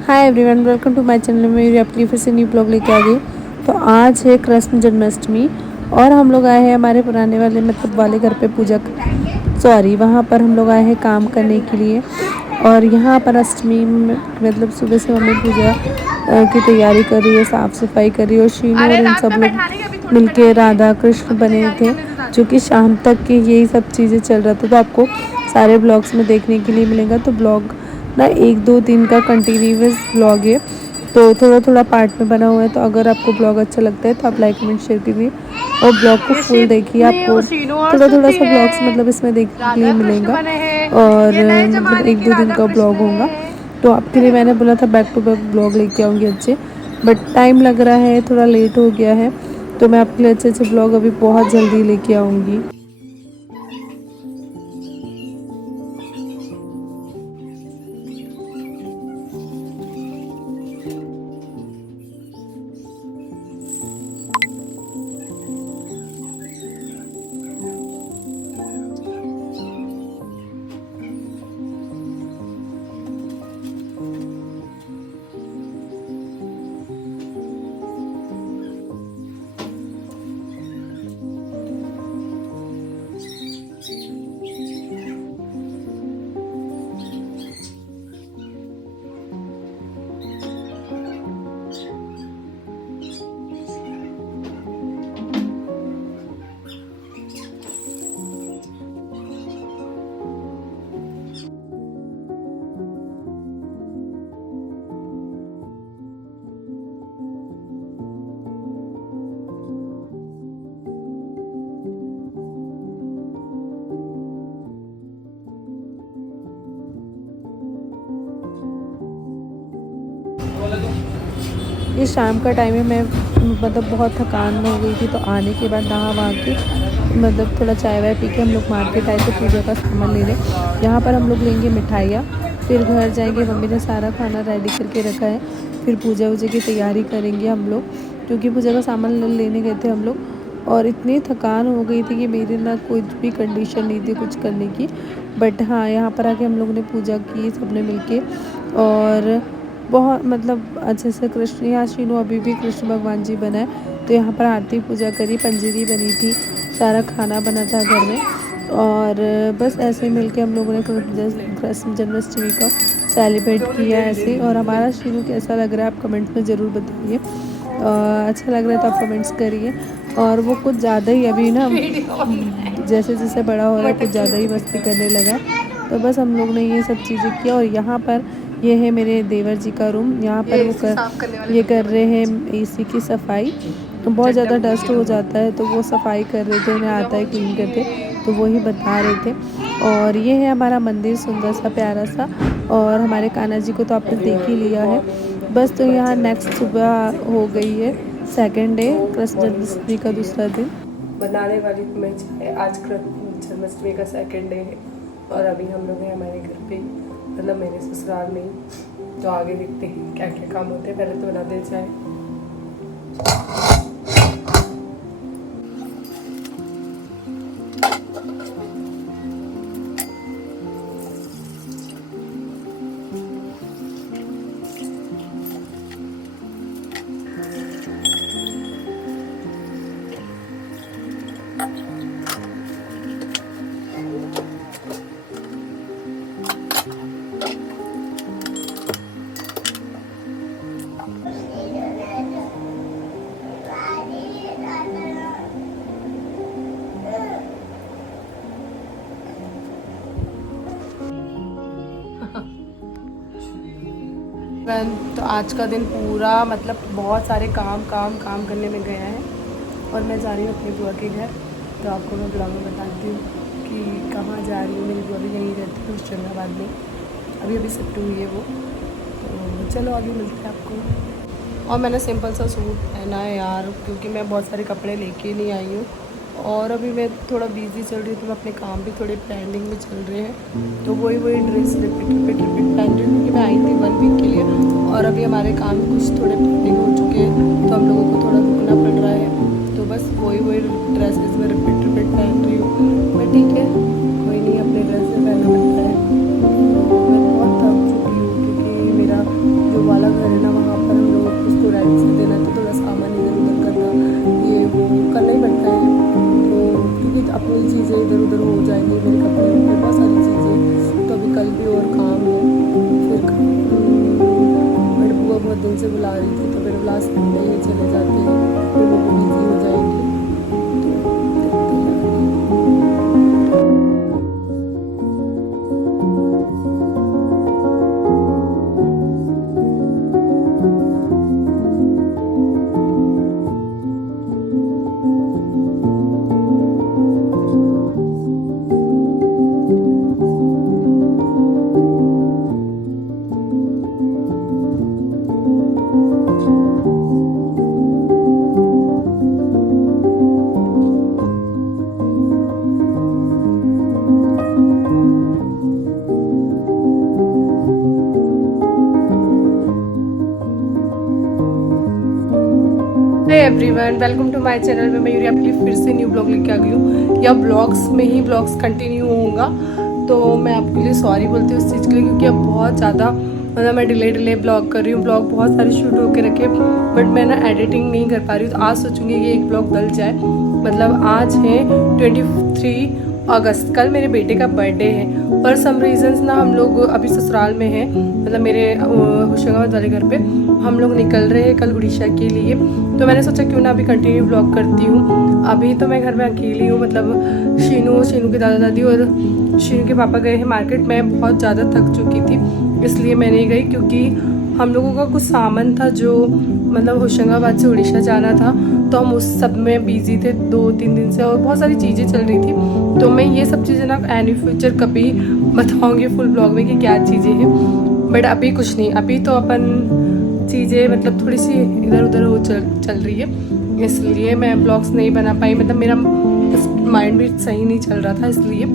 Hi everyone, welcome to my channel. में मेरी आपके लिए फिर से न्यू ब्लॉग लेके आ गई। तो आज है कृष्ण जन्माष्टमी और हम लोग आए हैं हमारे पुराने वाले मतलब वाले घर पे वहाँ पर हम लोग आए हैं काम करने के लिए। और यहाँ पर अष्टमी में मतलब सुबह से मम्मी पूजा की तैयारी कर रही है, साफ़ सफाई कर रही है। और शीनू और इन सब लोग मिलके राधा कृष्ण बने थे, जो कि शाम तक के यही सब चीज़ें चल रहा था। तो आपको सारे ब्लॉग्स में देखने के लिए मिलेगा। तो ब्लॉग ना 1-2 दिन का कंटिन्यूस ब्लॉग है, तो थोड़ा थोड़ा पार्ट में बना हुआ है। तो अगर आपको ब्लॉग अच्छा लगता है तो आप लाइक कमेंट शेयर कीजिए और ब्लॉग को फुल देखिए। आपको थोड़ा थोड़ा सा ब्लॉग्स मतलब इसमें देखने के लिए मिलेगा। और मतलब 1-2 दिन का ब्लॉग होगा। तो आपके लिए मैंने बोला था बैक टू बैक ब्लॉग लेके आऊँगी अच्छे, बट टाइम लग रहा है, थोड़ा लेट हो गया है। तो मैं आपके लिए अच्छे अच्छे ब्लॉग अभी बहुत जल्दी लेके आऊँगी। ये शाम का टाइम है। मैं मतलब बहुत थकान में हो गई थी, तो आने के बाद नहा वहा के मतलब थोड़ा चाय वाय पी के हम लोग मार्केट आए थे पूजा का सामान लेने। यहाँ पर हम लोग लेंगे मिठाइयाँ, फिर घर जाएंगे। मम्मी ने सारा खाना रेडी करके रखा है, फिर पूजा वूजा की तैयारी करेंगे हम लोग, क्योंकि पूजा का सामान लेने गए थे हम लोग। और इतनी थकान हो गई थी कि मेरी ना कोई भी कंडीशन नहीं थी कुछ करने की। बट हाँ, यहाँ पर आके हम लोगों ने पूजा की सबने मिलके। और बहुत मतलब अच्छे से कृष्ण, यहाँ शीनू अभी भी कृष्ण भगवान जी बना है। तो यहाँ पर आरती पूजा करी, पंजीरी बनी थी, सारा खाना बना था घर में। और बस ऐसे मिलके हम लोगों ने कृष्ण जन्माष्टमी का सेलिब्रेट किया ऐसे। और हमारा शीनू कैसा लग रहा है आप कमेंट में ज़रूर बताइए। अच्छा लग रहा है तो आप कमेंट्स करिए। और वो कुछ ज़्यादा ही अभी ना जैसे जैसे बड़ा हो रहा है कुछ ज़्यादा ही मस्ती करने लगा। तो बस हम लोग ने ये सब चीज़ें किया। और यहाँ पर ये है मेरे देवर जी का रूम। यहाँ पर वो कर रहे हैं एसी की सफाई। तो बहुत ज़्यादा डस्ट हो जाता है, तो वो सफाई कर रहे थे, उन्हें आता है क्लीन करते, तो वही बता रहे थे। और ये है हमारा मंदिर, सुंदर सा प्यारा सा। और हमारे कान्हा जी को तो आपने देख ही लिया है। बस तो यहाँ नेक्स्ट सुबह हो गई है सेकेंड डे, कृष्ण जन्माष्टमी का दूसरा दिन। बनाने वाली मैं चाय, आज कृष्ण जन्माष्टमी का सेकेंड डे है। और अभी हम लोग हैं हमारे घर पे, मतलब मेरे ससुराल में ही। तो आगे देखते हैं क्या क्या काम होते हैं। पहले तो बनाते हैं चाय। तो आज का दिन पूरा मतलब बहुत सारे काम काम काम करने में गया है। और मैं जा रही हूँ अपनी बुआ के घर। तो आपको मैं ब्लॉग में बताती हूँ कि कहाँ जा रही हूँ। मेरी बुआ भी यहीं रहती है होशंगाबाद में, अभी अभी शिफ्ट हुई है वो। तो चलो आगे मिलते हैं आपको। और मैंने सिंपल सा सूट पहना है यार, क्योंकि मैं बहुत सारे कपड़े लेके नहीं आई हूँ। और अभी मैं थोड़ा बिज़ी चल रही हूँ, तो मैं अपने काम भी थोड़े पेंडिंग में चल रहे हैं। तो वही ड्रेस रिपीट पहन रही हूँ, क्योंकि मैं आई थी 1 वीक के लिए। और अभी हमारे काम कुछ थोड़े पेंडिंग हो चुके हैं, तो हम लोगों को थोड़ा रुकना पड़ रहा है। तो बस वही ड्रेसेस में रिपीट पहन रही हूँ। पर ठीक है, कोई नहीं, अपने ड्रेस में पहनना पड़ता है। मैं बहुत थक चुकी हूँ, क्योंकि मेरा जो जो वाला घर है ना वहाँ पर हम लोग उसको रेंट से देना, तो थोड़ा सामान इधर उधर करना ये वो करना ही पड़ता है। तो क्योंकि अपनी चीज़ें इधर उधर हो जाएंगी, मेरे कपड़े वपड़े बहुत सारी चीज़ें, तो अभी कल भी और काम है। फिर मेरी बुआ बहुत दिन से बुला रही थी, तो फिर लास्ट में ये चले जाते हैं, फिर वो बिजी हो जाएंगे। Everyone, welcome to my channel में मैं यूरी आपके लिए फिर से न्यू ब्लॉग लेके आ गई हूँ। या ब्लॉग्स में ही ब्लॉग्स कंटिन्यू होगा, तो मैं आपके लिए सॉरी बोलती हूँ उस चीज़ के लिए, क्योंकि अब बहुत ज़्यादा मतलब मैं डिले ब्लॉग कर रही हूँ। ब्लॉग बहुत सारे शूट होके रखे, बट मैं ना एडिटिंग नहीं कर पा रही हूँ। तो आज सोचूंगी कि एक ब्लॉग डल जाए। मतलब आज है 23 अगस्त, कल मेरे बेटे का बर्थडे है। पर सम रीजंस ना हम लोग अभी ससुराल में हैं, मतलब मेरे होशंगाबाद वाले घर पे हम लोग निकल रहे हैं कल उड़ीसा के लिए। तो मैंने सोचा क्यों ना अभी कंटिन्यू ब्लॉग करती हूँ। अभी तो मैं घर में अकेली हूँ, मतलब शीनू के दादा दादी और शीनू के पापा गए हैं मार्केट। मैं बहुत ज़्यादा थक चुकी थी, इसलिए मैं नहीं गई, क्योंकि हम लोगों का कुछ सामान था जो मतलब होशंगाबाद से उड़ीसा जाना था, तो हम उस सब में बिजी थे 2-3 दिन से, और बहुत सारी चीज़ें चल रही थी। तो मैं ये सब चीज़ें ना एनी फ्यूचर कभी बताऊँगी फुल ब्लॉग में कि क्या चीज़ें हैं, बट अभी कुछ नहीं। अभी तो अपन चीज़ें मतलब थोड़ी सी इधर उधर हो चल रही है, इसलिए मैं ब्लॉग्स नहीं बना पाई। मतलब मेरा माइंड भी सही नहीं चल रहा था, इसलिए।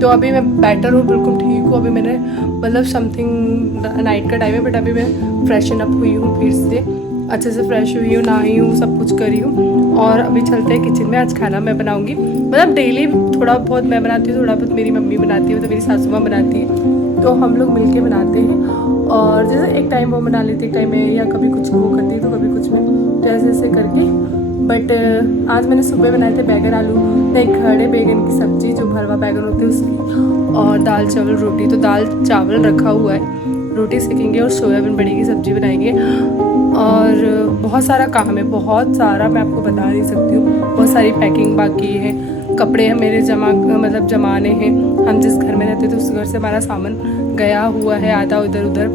तो अभी मैं बेटर हूँ, बिल्कुल ठीक हूँ। अभी मैंने मतलब समथिंग नाइट का टाइम है, बट अभी मैं फ्रेशन अप हुई हूँ, फिर से अच्छे से फ्रेश हुई हूँ, नहाई हूँ, सब कुछ करी हूँ। और अभी चलते हैं किचन में। आज खाना मैं बनाऊँगी, मतलब डेली थोड़ा बहुत मैं बनाती हूँ, थोड़ा बहुत मेरी मम्मी बनाती है, मतलब मेरी सासू माँ बनाती है, तो हम लोग मिलके बनाते हैं। और जैसे एक टाइम वो बना लेती है, एक टाइम मैं, या कभी कुछ वो करती है तो कभी कुछ मैं, तो ऐसे ऐसे करके। बट आज मैंने सुबह बनाए थे बैगन आलू, नहीं खड़े बैगन की सब्ज़ी, जो भरवा बैगन होते हैं उसकी, और दाल चावल रोटी। तो दाल चावल रखा हुआ है, रोटी सेकेंगे और सोयाबीन बड़ी की सब्ज़ी बनाएंगे। और बहुत सारा काम है, बहुत सारा, मैं आपको बता नहीं सकती हूँ। बहुत सारी पैकिंग बाकी है, कपड़े हैं मेरे मतलब जमाने हैं। हम जिस घर में रहते थे उस घर से हमारा सामान गया हुआ है, आधा इधर उधर,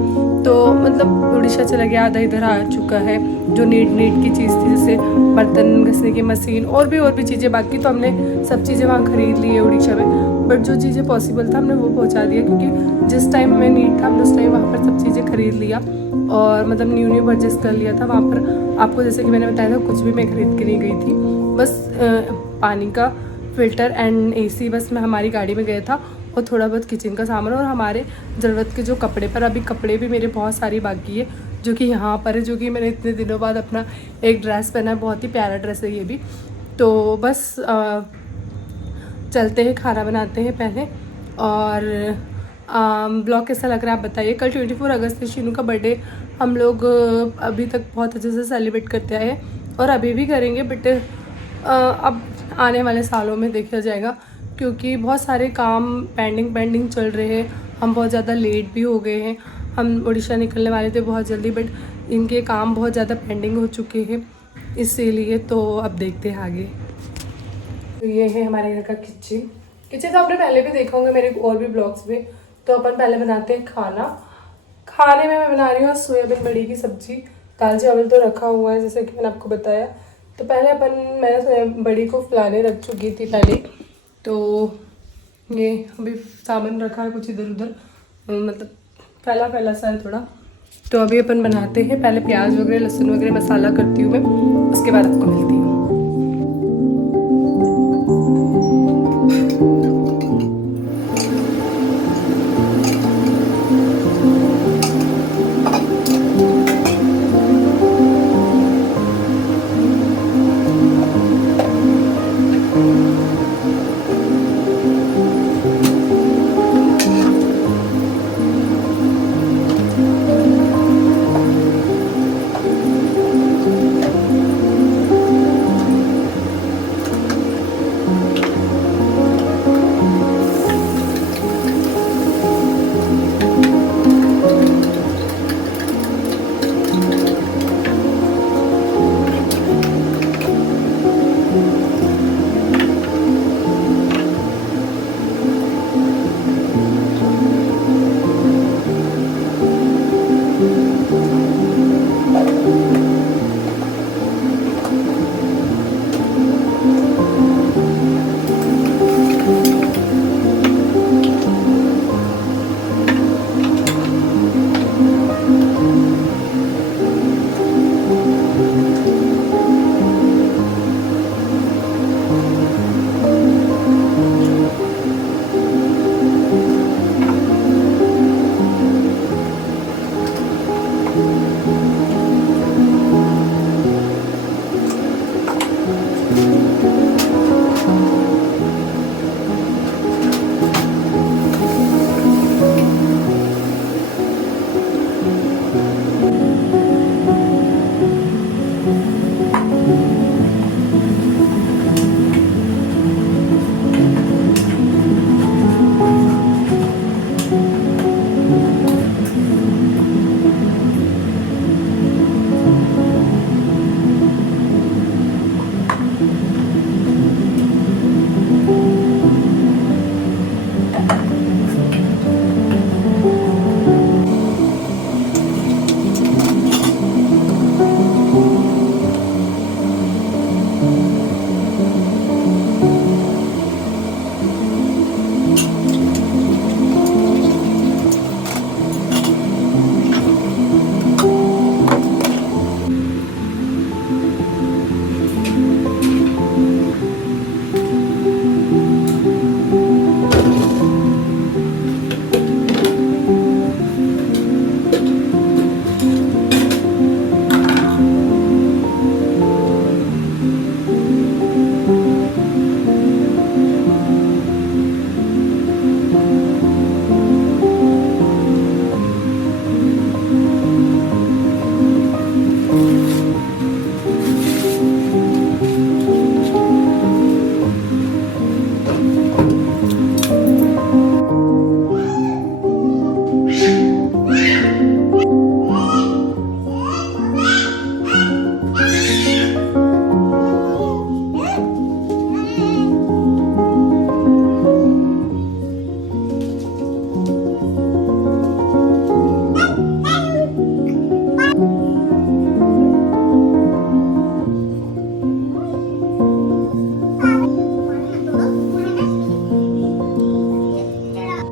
तो मतलब उड़ीसा चला गया, आधा इधर आ चुका है। जो नीट की चीज़ थी, जैसे बर्तन घसने की मशीन और भी चीज़ें बाकी, तो हमने सब चीज़ें वहाँ ख़रीद ली है उड़ीसा में। बट जो चीज़ें पॉसिबल था हमने वो पहुँचा दिया, क्योंकि जिस टाइम हमें नीड था हमने उस टाइम वहाँ पर सब चीज़ें खरीद लिया, और मतलब न्यू परचेस कर लिया था वहाँ पर। आपको जैसे कि मैंने बताया था, कुछ भी मैं खरीद के नहीं गई थी, बस पानी का फ़िल्टर एंड AC बस मैं हमारी गाड़ी में गया था, और थोड़ा बहुत किचन का सामान और हमारे ज़रूरत के जो कपड़े। पर अभी कपड़े भी मेरे बहुत सारी बाकी है, जो कि यहाँ पर है, जो कि मैंने इतने दिनों बाद अपना एक ड्रेस पहना है, बहुत ही प्यारा ड्रेस है ये भी। तो बस चलते हैं, खाना बनाते हैं पहले। और ब्लॉग कैसा लग रहा है आप बताइए। कल 24 अगस्त है, शीनू का बर्थडे। हम लोग अभी तक बहुत अच्छे से सेलिब्रेट करते आए हैं, और अभी भी करेंगे, बट अब आने वाले सालों में देखा जाएगा, क्योंकि बहुत सारे काम पेंडिंग चल रहे हैं। हम बहुत ज़्यादा लेट भी हो गए हैं। हम उड़ीसा निकलने वाले थे बहुत जल्दी, बट इनके काम बहुत ज़्यादा पेंडिंग हो चुके हैं, इसीलिए। तो अब देखते हैं आगे। तो ये है हमारे घर का किचन तो आपने पहले भी देखा होंगे मेरे और भी ब्लॉग्स में। तो अपन पहले बनाते हैं खाना। खाने में मैं बना रही हूँ सोयाबीन बड़ी की सब्ज़ी। दाल चावल तो रखा हुआ है, जैसे कि मैंने आपको बताया। तो पहले मैंने सोयाबीन बड़ी को फुलाने रख चुकी थी पहले। तो ये अभी सामान रखा है कुछ इधर उधर, मतलब फैला सा है थोड़ा। तो अभी अपन बनाते हैं, पहले प्याज वगैरह लहसुन वगैरह मसाला करती हूँ मैं, उसके बाद आपको मिलती हूँ।